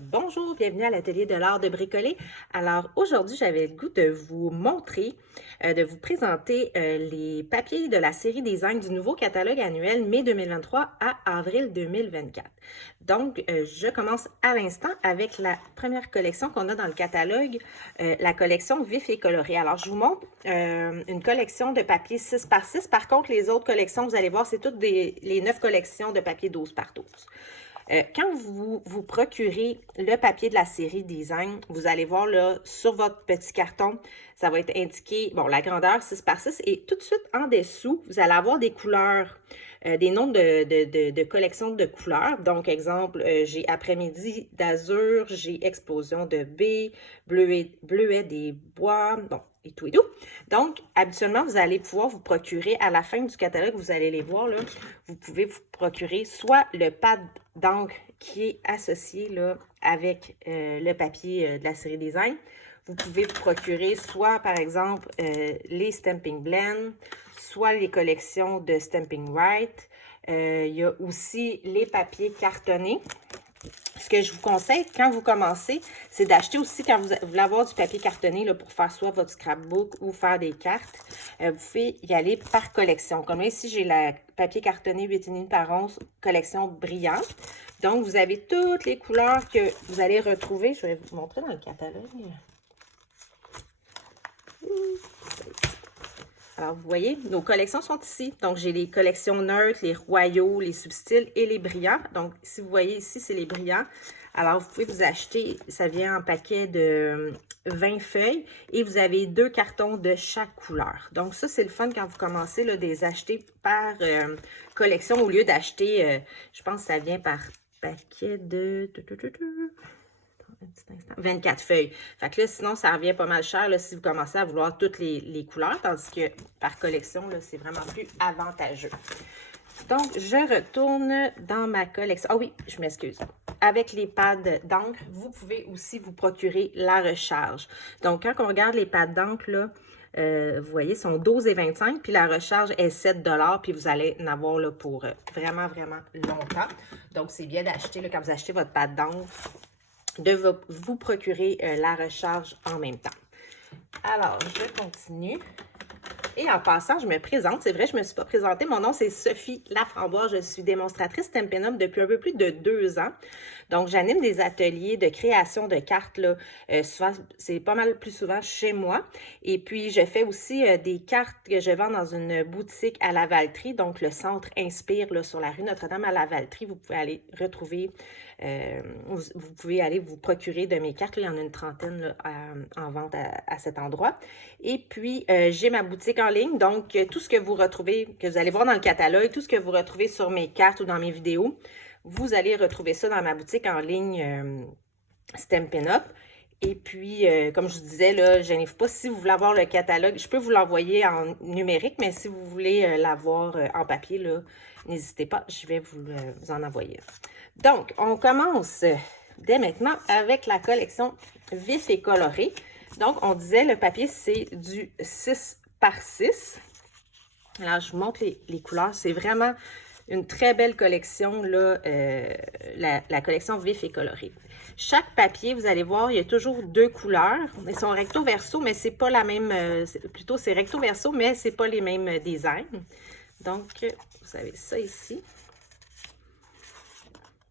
Bonjour, bienvenue à l'atelier de l'art de bricoler. Alors aujourd'hui, j'avais le goût de vous montrer, de vous présenter les papiers de la série Design du nouveau catalogue annuel mai 2023 à avril 2024. Donc, je commence à l'instant avec la première collection qu'on a dans le catalogue, la collection Vif et coloré. Alors, je vous montre une collection de papier 6 par 6. Par contre, les autres collections, vous allez voir, c'est toutes les 9 collections de papier 12 par 12. Quand vous procurez le papier de la série Design, vous allez voir là sur votre petit carton, ça va être indiqué, bon, la grandeur 6 par 6 et tout de suite en dessous, vous allez avoir des couleurs, des noms de collections de couleurs. Donc, exemple, j'ai après-midi d'azur, j'ai explosion de B, bleuet des bois, bon, et tout et tout. Donc, habituellement, vous allez pouvoir vous procurer, à la fin du catalogue, vous allez les voir, là, vous pouvez vous procurer soit le pad d'encre qui est associé là, avec le papier de la série Design. Vous pouvez vous procurer soit, par exemple, les Stamping Blend, soit les collections de Stamping Right. Il y a aussi les papiers cartonnés. Ce que je vous conseille quand vous commencez, c'est d'acheter aussi, quand vous voulez avoir du papier cartonné là, pour faire soit votre scrapbook ou faire des cartes, vous pouvez y aller par collection. Comme là, ici, j'ai la papier cartonné 8,5 par 11, collection brillante. Donc, vous avez toutes les couleurs que vous allez retrouver. Je vais vous montrer dans le catalogue. Alors, vous voyez, nos collections sont ici. Donc, j'ai les collections neutres, les royaux, les subtils et les brillants. Donc, si vous voyez ici, c'est les brillants. Alors, vous pouvez vous acheter, ça vient en paquet de 20 feuilles et vous avez 2 cartons de chaque couleur. Donc, ça, c'est le fun quand vous commencez là, de les acheter par collection au lieu d'acheter, je pense que ça vient par paquet de... Un petit instant. 24 feuilles. Fait que là, sinon, ça revient pas mal cher là, si vous commencez à vouloir toutes les couleurs, tandis que par collection, c'est vraiment plus avantageux. Donc, je retourne dans ma collection. Ah oui, je m'excuse. Avec les pads d'encre, vous pouvez aussi vous procurer la recharge. Donc, quand on regarde les pads d'encre, là, vous voyez, sont 12,25 puis la recharge est 7 puis vous allez en avoir là, pour vraiment, vraiment longtemps. Donc, c'est bien d'acheter, quand vous achetez votre pad d'encre, de vous procurer la recharge en même temps. Alors, je continue. Et en passant, je me présente. C'est vrai, je ne me suis pas présentée. Mon nom, c'est Sophie Laframboise. Je suis démonstratrice Stampin' Up depuis un peu plus de 2 ans. Donc, j'anime des ateliers de création de cartes. Là. Souvent, c'est pas mal plus souvent chez moi. Et puis, je fais aussi des cartes que je vends dans une boutique à Lavaltrie. Donc, le centre Inspire là, sur la rue Notre-Dame à Lavaltrie. Vous pouvez aller retrouver, vous pouvez aller vous procurer de mes cartes. Là, il y en a une trentaine là, en vente à cet endroit. Et puis, j'ai ma boutique en ligne. Donc, tout ce que vous retrouvez, que vous allez voir dans le catalogue, tout ce que vous retrouvez sur mes cartes ou dans mes vidéos, vous allez retrouver ça dans ma boutique en ligne Stampin' Up. Et puis, comme je vous disais, là, je n'ai pas si vous voulez avoir le catalogue. Je peux vous l'envoyer en numérique, mais si vous voulez l'avoir en papier, là, n'hésitez pas, je vais vous en envoyer. Donc, on commence dès maintenant avec la collection Vif et coloré. Donc, on disait, le papier, c'est du 6 par 6. Alors, je vous montre les couleurs. C'est vraiment une très belle collection, là, la collection Vif et coloré. Chaque papier, vous allez voir, il y a toujours 2 couleurs. Ils sont recto-verso, mais c'est pas la même... plutôt, c'est recto-verso, mais c'est pas les mêmes designs. Donc, vous avez ça ici.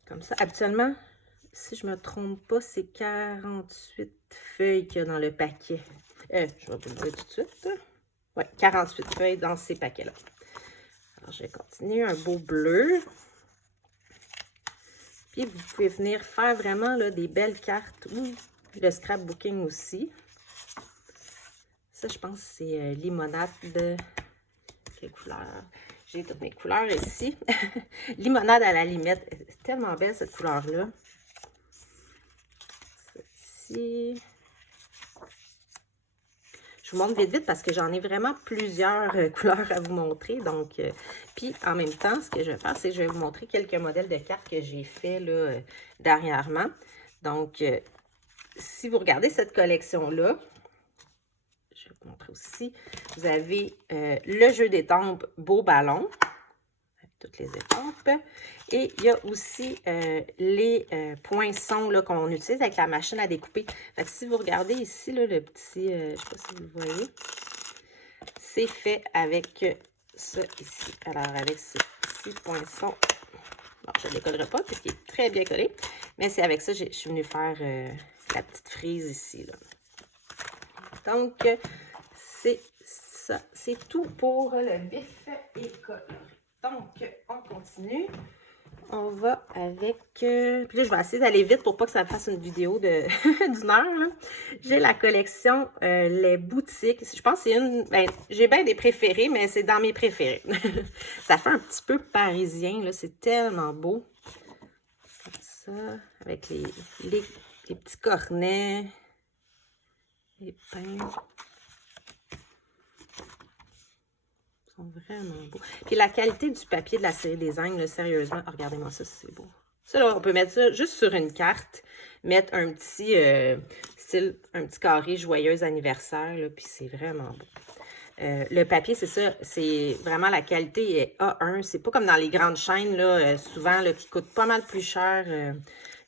Comme ça. Habituellement, si je ne me trompe pas, c'est 48 feuilles qu'il y a dans le paquet. Je vais vous le dire tout de suite. Oui, 48 feuilles dans ces paquets-là. Alors, je vais continuer. Un beau bleu. Puis, vous pouvez venir faire vraiment là, des belles cartes ou le scrapbooking aussi. Ça, je pense que c'est limonade de... Quelle couleur? J'ai toutes mes couleurs ici. Limonade à la limette. C'est tellement belle cette couleur-là. Celle-ci. Je vous montre vite vite parce que j'en ai vraiment plusieurs couleurs à vous montrer. Donc, puis en même temps, ce que je vais faire, c'est que je vais vous montrer quelques modèles de cartes que j'ai fait là, dernièrement. Donc, si vous regardez cette collection-là, je vais vous montrer aussi, vous avez le jeu d'étampes Beau Ballon. toutes les estampes. Et il y a aussi les poinçons qu'on utilise avec la machine à découper. Fait que si vous regardez ici, là, le petit, je ne sais pas si vous le voyez, c'est fait avec ça ici. Alors, avec ce petit poinçon, bon, je ne le décollerai pas puisqu'il est très bien collé, mais c'est avec ça que je suis venue faire la petite frise ici, là. Donc, c'est ça. C'est tout pour le vif et coloré. Donc, on continue. On va avec... puis là, je vais essayer d'aller vite pour pas que ça me fasse une vidéo d'une heure. J'ai la collection Les Boutiques. Je pense que c'est une... Ben, j'ai bien des préférés, mais c'est dans mes préférés. Ça fait un petit peu parisien, là. C'est tellement beau. Comme ça, avec les petits cornets. Les pins. Vraiment beau. Puis la qualité du papier de la série Design, là, sérieusement, oh, regardez-moi ça, c'est beau. Ça, là, on peut mettre ça juste sur une carte, mettre un petit style, un petit carré joyeux anniversaire, là, puis c'est vraiment beau. Le papier, c'est ça, c'est vraiment la qualité est A1. C'est pas comme dans les grandes chaînes, là, souvent, là, qui coûtent pas mal plus cher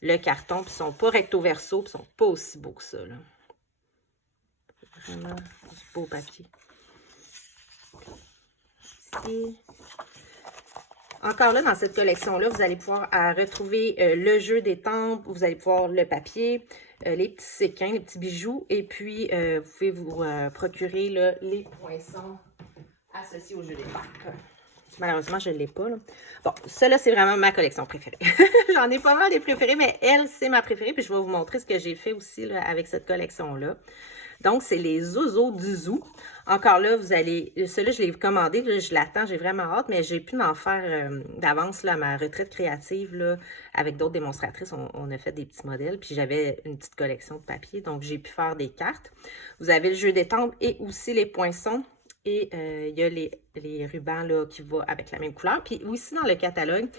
le carton, puis ils sont pas recto verso, puis ils sont pas aussi beaux que ça, là. Vraiment du beau papier. Ici. Encore là, dans cette collection-là, vous allez pouvoir retrouver le jeu d'étampes, vous allez pouvoir le papier, les petits séquins, les petits bijoux, et puis vous pouvez vous procurer là, les poinçons associés au jeu d'étampes. Malheureusement, je ne l'ai pas. Là. Bon, ça là, c'est vraiment ma collection préférée. J'en ai pas mal des préférés, mais elle, c'est ma préférée. Puis je vais vous montrer ce que j'ai fait aussi là, avec cette collection-là. Donc, c'est les Zozo du Zoo. Encore là, vous allez... Celui-là, je l'ai commandé, là, je l'attends, j'ai vraiment hâte, mais j'ai pu m'en faire d'avance à ma retraite créative. Là, avec d'autres démonstratrices, on a fait des petits modèles, puis j'avais une petite collection de papier, donc j'ai pu faire des cartes. Vous avez le jeu d'étampes et aussi les poinçons. Et il y a les rubans là, qui vont avec la même couleur. Puis aussi dans le catalogue,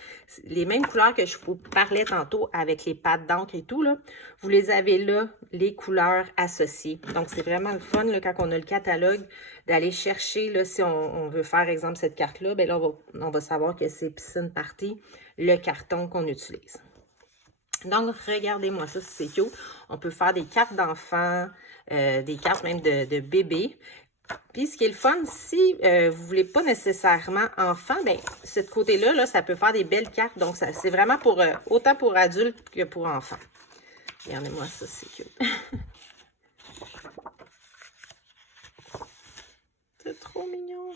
les mêmes couleurs que je vous parlais tantôt avec les pattes d'encre et tout, là, vous les avez là, les couleurs associées. Donc, c'est vraiment le fun là, quand on a le catalogue d'aller chercher, là, si on veut faire, exemple, cette carte-là, bien là, on va savoir que c'est Piscine Party, le carton qu'on utilise. Donc, regardez-moi ça, c'est cute. On peut faire des cartes d'enfants, des cartes même de bébés. Puis, ce qui est le fun, si vous ne voulez pas nécessairement enfant, bien, ce côté-là, là, ça peut faire des belles cartes. Donc, c'est vraiment pour autant pour adultes que pour enfants. Regardez-moi ça, c'est cute. C'est trop mignon.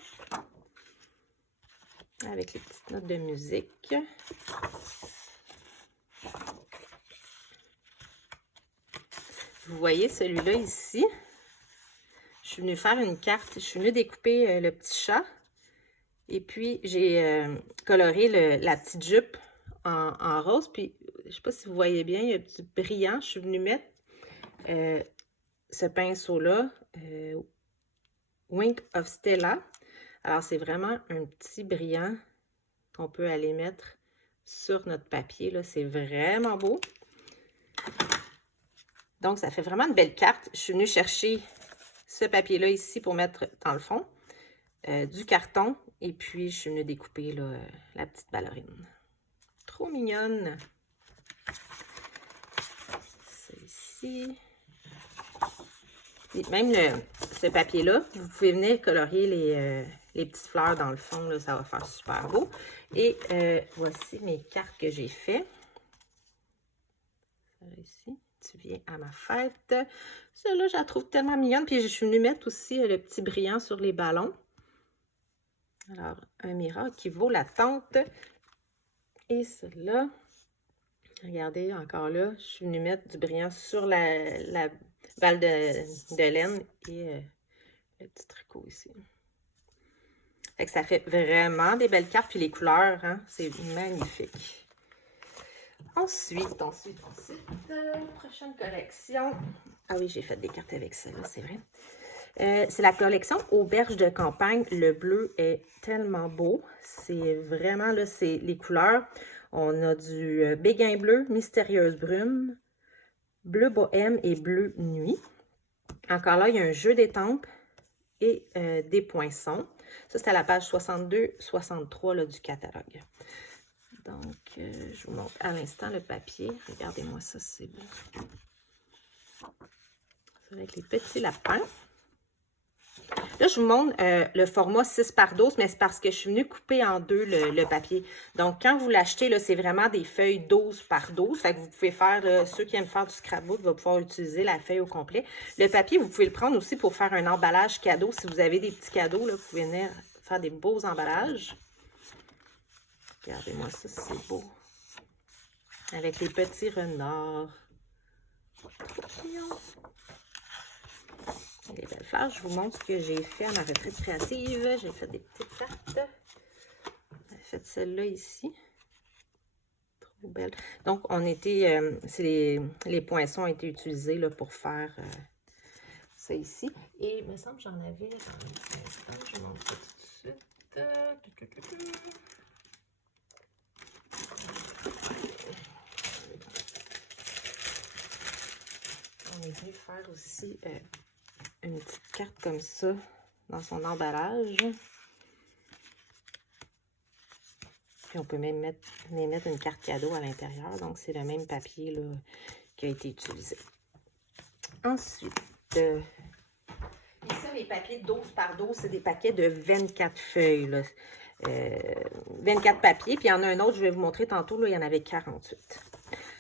Avec les petites notes de musique. Vous voyez celui-là ici. Je suis venue faire une carte. Je suis venue découper le petit chat. Et puis, j'ai coloré la petite jupe en rose. Puis, je ne sais pas si vous voyez bien, il y a du brillant. Je suis venue mettre ce pinceau-là, Wink of Stella. Alors, c'est vraiment un petit brillant qu'on peut aller mettre sur notre papier. Là, c'est vraiment beau. Donc, ça fait vraiment une belle carte. Je suis venue chercher ce papier-là ici pour mettre dans le fond, du carton, et puis je suis venue découper là, la petite ballerine. Trop mignonne. Celle-ci. Même ce papier-là, vous pouvez venir colorier les petites fleurs dans le fond, là, ça va faire super beau. Et voici mes cartes que j'ai faites. Ici. Tu viens à ma fête. Celle-là, je la trouve tellement mignonne. Puis, je suis venue mettre aussi le petit brillant sur les ballons. Alors, un miracle qui vaut la tente. Et celle-là, regardez, encore là, je suis venue mettre du brillant sur la balle de laine et le petit tricot ici. Fait que ça fait vraiment des belles cartes. Puis, les couleurs, hein, c'est magnifique. Ensuite, prochaine collection. Ah oui, j'ai fait des cartes avec ça, c'est vrai. C'est la collection Auberge de campagne. Le bleu est tellement beau. C'est vraiment, là, c'est les couleurs. On a du béguin bleu, mystérieuse brume, bleu bohème et bleu nuit. Encore là, il y a un jeu d'étampes et des poinçons. Ça, c'est à la page 62-63 du catalogue. Donc, je vous montre à l'instant le papier. Regardez-moi ça, c'est beau. C'est avec les petits lapins. Là, je vous montre le format 6 par 12, mais c'est parce que je suis venue couper en deux le papier. Donc, quand vous l'achetez, là, c'est vraiment des feuilles 12 par 12. Fait que vous pouvez faire, ceux qui aiment faire du scrapbook vont pouvoir utiliser la feuille au complet. Le papier, vous pouvez le prendre aussi pour faire un emballage cadeau. Si vous avez des petits cadeaux, là, vous pouvez venir faire des beaux emballages. Regardez-moi ça, c'est beau. Avec les petits renards. Trop mignon. Les belles fleurs, je vous montre ce que j'ai fait à ma retraite créative. J'ai fait des petites cartes. J'ai fait celle-là ici. Trop belle. Donc, on était, les poinçons ont été utilisés là, pour faire ça ici. Et il me semble que j'en avais dans un instant. Je vous montre ça tout de suite. On est venu faire aussi une petite carte comme ça dans son emballage. Puis on peut même mettre une carte cadeau à l'intérieur. Donc, c'est le même papier là, qui a été utilisé. Ensuite, et ça, les papiers de 12 par 12, c'est des paquets de 24 feuilles. Là. 24 papiers. Puis il y en a un autre, je vais vous montrer tantôt, là, il y en avait 48.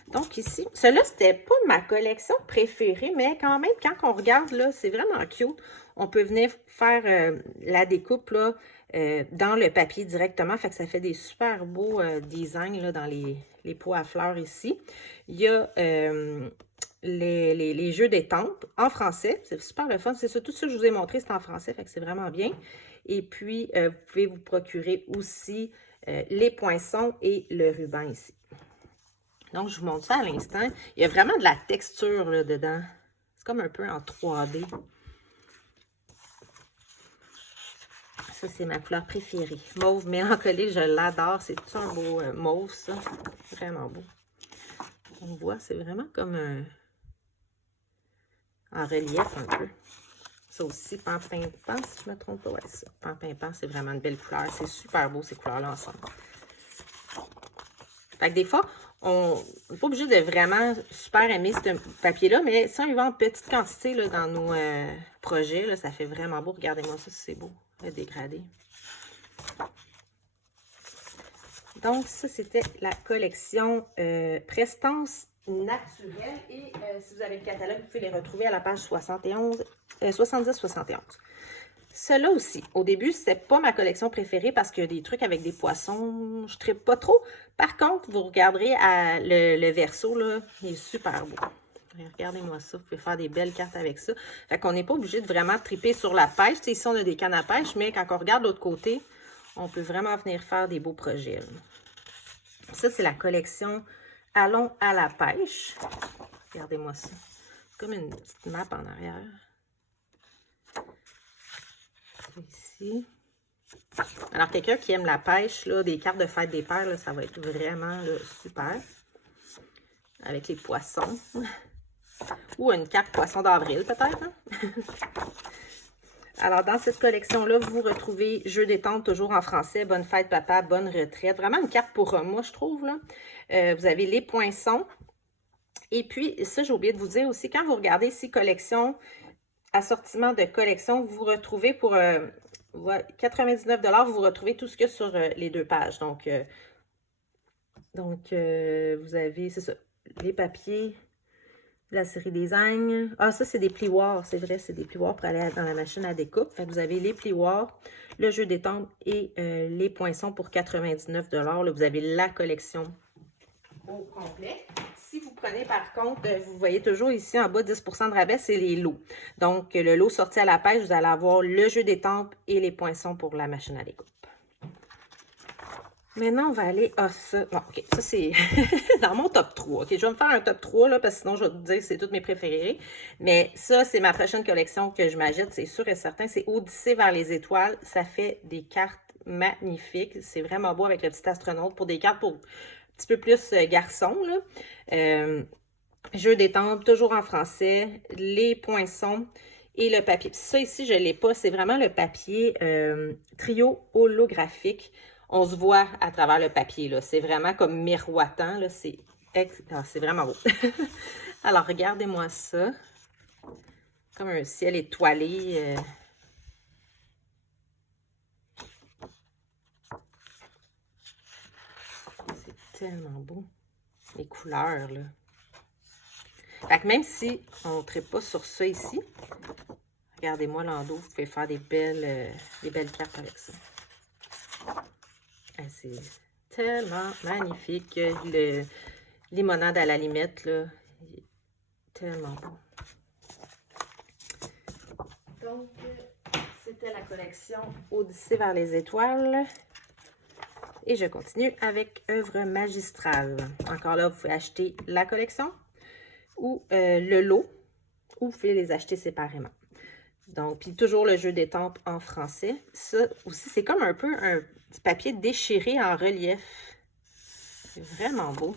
Donc ici, celui-là, c'était pas ma collection préférée, mais quand même, quand on regarde, là, c'est vraiment cute. On peut venir faire la découpe, là, dans le papier directement. Fait que ça fait des super beaux designs, là, dans les pots à fleurs ici. Il y a les jeux d'étampes en français. C'est super le fun. C'est ça, tout ce que je vous ai montré, c'est en français. Fait que c'est vraiment bien. Et puis, vous pouvez vous procurer aussi les poinçons et le ruban ici. Donc, je vous montre ça à l'instant. Il y a vraiment de la texture là, dedans. C'est comme un peu en 3D. Ça, c'est ma couleur préférée. Mauve mélancolique, je l'adore. C'est tout un beau mauve, ça. Vraiment beau. On voit, c'est vraiment comme en relief un peu. Ça aussi, Pampinpan, si je ne me trompe pas. Ouais, ça. Pampinpan, c'est vraiment une belle couleur. C'est super beau, ces couleurs-là ensemble. Fait que des fois, on n'est pas obligé de vraiment super aimer ce papier-là, mais si on y va en petite quantité là, dans nos projets, là, ça fait vraiment beau. Regardez-moi ça, c'est beau, le dégradé. Donc, ça, c'était la collection Prestance naturelle. Et si vous avez le catalogue, vous pouvez les retrouver à la page 70-71. Cela aussi, au début, c'était pas ma collection préférée parce qu'il y a des trucs avec des poissons, je ne tripe pas trop. Par contre, vous regarderez le verso, là, il est super beau. Regardez-moi ça, vous pouvez faire des belles cartes avec ça. Fait qu'on n'est pas obligé de vraiment triper sur la pêche. T'sais, ici, on a des cannes à pêche, mais quand on regarde l'autre côté, on peut vraiment venir faire des beaux projets. Là. Ça, c'est la collection Allons à la pêche. Regardez-moi ça. C'est comme une petite map en arrière. Ici. Alors, quelqu'un qui aime la pêche, là, des cartes de fête des pères, là, ça va être vraiment là, super. Avec les poissons. Ou une carte poisson d'avril, peut-être. Hein? Alors, dans cette collection-là, vous retrouvez Jeux détente, toujours en français. Bonne fête, papa, bonne retraite. Vraiment une carte pour moi, je trouve. Là. Vous avez les poinçons. Et puis, ça, j'ai oublié de vous dire aussi, quand vous regardez ici, collection, assortiment de collection, vous retrouvez pour 99 $, vous retrouvez tout ce qu'il y a sur les deux pages. Donc vous avez, c'est ça, les papiers, la série design. Ah, ça, c'est des plioirs, c'est vrai, c'est des plioirs pour aller dans la machine à découpe. Fait que vous avez les plioirs, le jeu d'étampes et les poinçons pour 99 $. Là, vous avez la collection au complet. Si vous prenez par contre, vous voyez toujours ici en bas 10 % de rabais, c'est les lots. Donc, le lot sorti à la pêche, vous allez avoir le jeu d'étampes et les poinçons pour la machine à découpe. Maintenant, on va aller... Ah, ça... Bon, OK, ça c'est dans mon top 3. OK, je vais me faire un top 3, là, parce que sinon, je vais vous dire que c'est toutes mes préférés. Mais ça, c'est ma prochaine collection que je m'achète, c'est sûr et certain. C'est Odyssée vers les étoiles. Ça fait des cartes magnifiques. C'est vraiment beau avec le petit astronaute pour des cartes pour un petit peu plus garçon, là. Jeu d'étampes, toujours en français. Les poinçons. Et le papier, ça ici, je ne l'ai pas, c'est vraiment le papier trio holographique. On se voit à travers le papier, là. C'est vraiment comme miroitant, là. C'est vraiment beau. Alors, regardez-moi ça. Comme un ciel étoilé. C'est tellement beau. Les couleurs, là. Fait que même si on ne traite pas sur ça ici, regardez-moi l'endos, vous pouvez faire des belles cartes avec ça. C'est tellement magnifique. Le limonade à la limette, là, il est tellement beau. Donc, c'était la collection Odyssée vers les étoiles. Et je continue avec œuvre magistrale. Encore là, vous pouvez acheter la collection ou le lot, ou vous pouvez les acheter séparément. Donc, puis toujours le jeu d'étampes en français. Ça aussi, c'est comme un peu un petit papier déchiré en relief. C'est vraiment beau.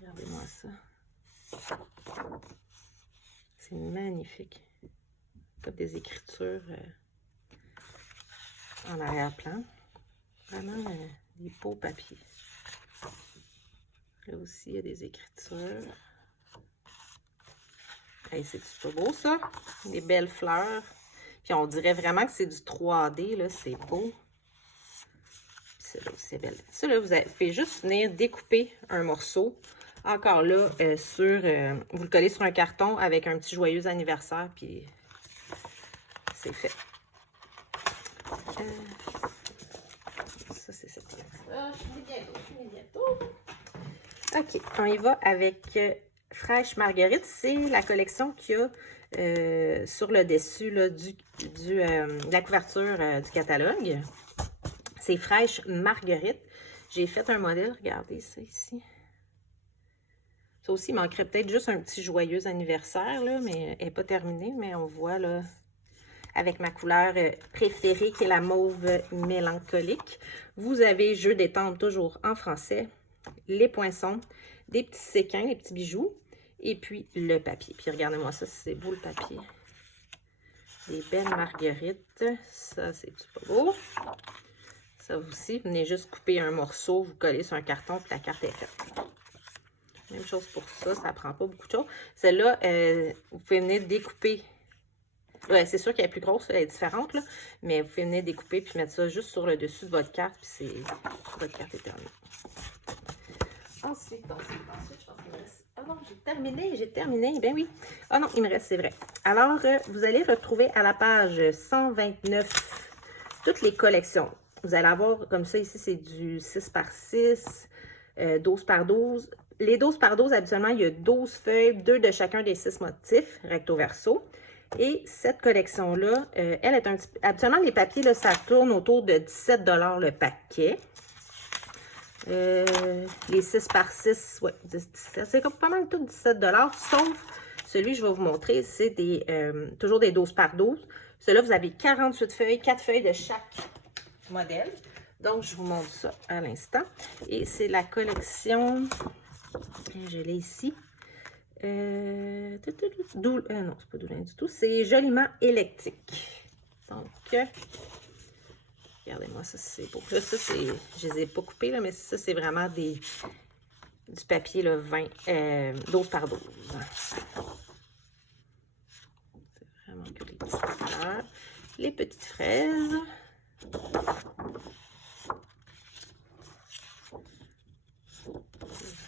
Regardez-moi ça. C'est magnifique. Comme des écritures en arrière-plan. Vraiment des beaux papiers. Là aussi, il y a des écritures. Hey, c'est-tu pas beau, ça? Des belles fleurs. Puis on dirait vraiment que c'est du 3D, là. C'est beau. Celle-là aussi, c'est belle. Ça, là, vous faites juste venir découper un morceau. Encore là, vous le collez sur un carton avec un petit joyeux anniversaire, puis c'est fait. Ça, c'est cette collection-là. Je finis bientôt. OK, on y va avec Fraîche Marguerite. C'est la collection qu'il y a sur le dessus là, de la couverture du catalogue. C'est Fraîche Marguerite. J'ai fait un modèle, regardez ça ici. Ça aussi, il manquerait peut-être juste un petit joyeux anniversaire, là, mais elle n'est pas terminée, mais on voit là, avec ma couleur préférée qui est la mauve mélancolique. Vous avez jeu d'étampes toujours en français, les poinçons, des petits séquins, des petits bijoux, et puis le papier. Puis regardez-moi ça, c'est beau le papier. Des belles marguerites, ça c'est pas beau. Ça aussi, venez juste couper un morceau, vous collez sur un carton, puis la carte est faite. Même chose pour ça, ça prend pas beaucoup de choses. Celle-là, vous pouvez venir découper. Ouais, c'est sûr qu'elle est plus grosse, elle est différente, là, mais vous pouvez venir découper puis mettre ça juste sur le dessus de votre carte, puis votre carte est terminée. Ensuite, je pense qu'il me reste... Ah non, j'ai terminé, ben oui. Ah non, il me reste, c'est vrai. Alors, vous allez retrouver à la page 129 toutes les collections. Vous allez avoir, comme ça, ici, c'est du 6 par 6, 12 par 12. Les 12 par 12, habituellement, il y a 12 feuilles, 2 de chacun des 6 motifs, recto-verso. Et cette collection-là, elle est un petit peu... Habituellement, les papiers, là, ça tourne autour de 17 $ le paquet. Les 6 par 6, ouais, 17. C'est pas mal tout 17 $, sauf celui que je vais vous montrer, c'est toujours des 12 par 12. Celui-là, vous avez 48 feuilles, 4 feuilles de chaque modèle. Donc, je vous montre ça à l'instant. Et c'est la collection, je l'ai ici. Non, c'est pas Doulin du tout. C'est Joliment électrique. Donc, regardez-moi, ça, c'est beau. Là, ça, c'est... Je les ai pas coupés, là, mais ça, c'est vraiment du papier, là, 12 par 12. C'est vraiment que les petites fleurs. Les petites fraises.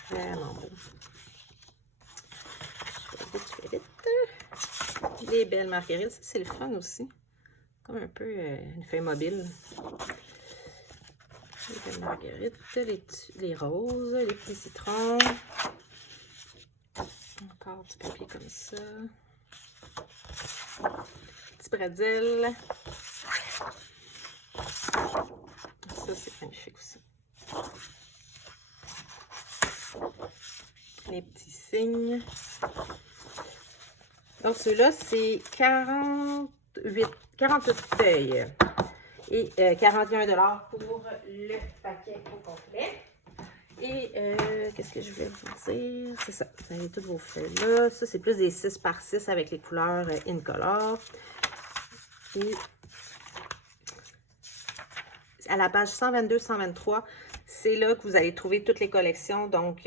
Vraiment beau. Je fais vite. Les belles marguerites, ça, c'est le fun aussi. Comme un peu une feuille mobile. Les belles marguerites, les roses, les petits citrons. Encore du papier comme ça. Petit bretzel. Ça, c'est magnifique aussi. Les petits signes. Donc, ceux-là, c'est 48 feuilles et 41 $ pour le paquet au complet. Et qu'est-ce que je voulais vous dire? C'est ça, vous avez toutes vos feuilles là. Ça, c'est plus des 6 par 6 avec les couleurs Incolor. Et à la page 122-123, c'est là que vous allez trouver toutes les collections. Donc,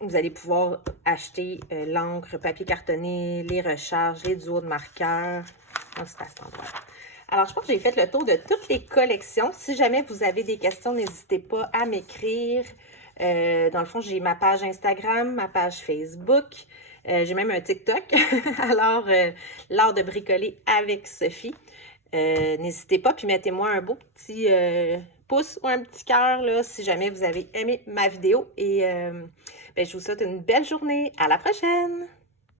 vous allez pouvoir acheter l'encre, papier cartonné, les recharges, les duos de marqueurs. Donc, c'est à cet endroit. Alors, je pense que j'ai fait le tour de toutes les collections. Si jamais vous avez des questions, n'hésitez pas à m'écrire. Dans le fond, j'ai ma page Instagram, ma page Facebook. J'ai même un TikTok. Alors, l'art de bricoler avec Sophie. N'hésitez pas, puis mettez-moi un beau petit pouce ou un petit cœur là, si jamais vous avez aimé ma vidéo. Et ben, je vous souhaite une belle journée. À la prochaine!